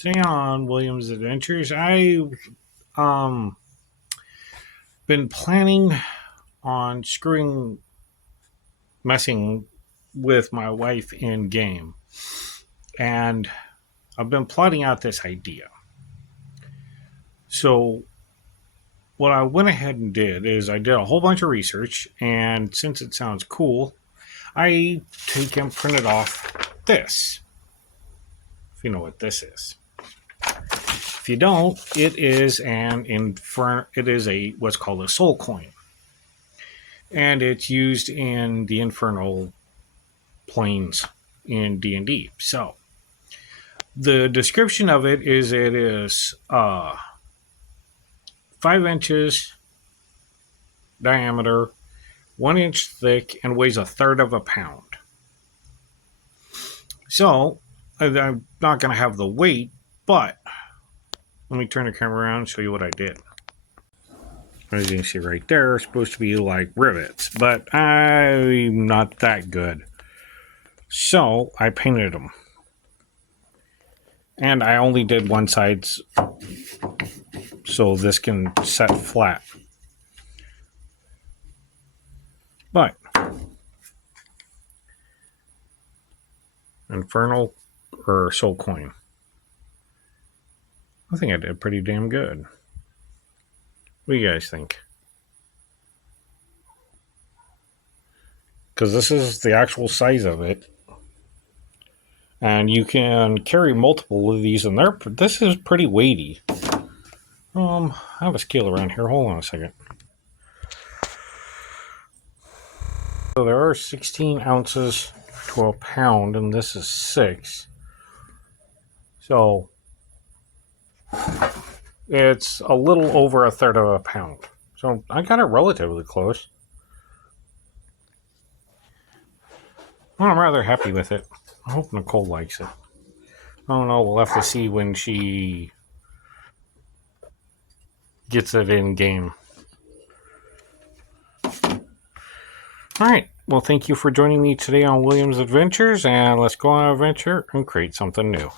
Today on Williams Adventures, I um been planning on messing with my wife in game, and I've been plotting out this idea. So what I went ahead and did is I did a whole bunch of research, and since it sounds cool, I take and printed off this. If you know what this is. If you don't, it is it is a what's called a soul coin, and it's used in the infernal planes in D&D. So the description of it is 5 inches diameter, 1 inch thick, and weighs a third of a pound. So I'm not going to have the weight, but let me turn the camera around and show you what I did. As you can see right there, it's supposed to be like rivets, but I'm not that good. So I painted them. And I only did one side so this can set flat. But Infernal or Soul Coin, I think I did pretty damn good. What do you guys think? Because this is the actual size of it. And you can carry multiple of these in there. This is pretty weighty. I have a scale around here. Hold on a second. So there are 16 ounces to a pound, and this is 6. So it's a little over a third of a pound. So I got it relatively close. Well, I'm rather happy with it. I hope Nicole likes it. I don't know. We'll have to see when she gets it in game. Alright. Well, thank you for joining me today on Williams Adventures, and let's go on an adventure and create something new.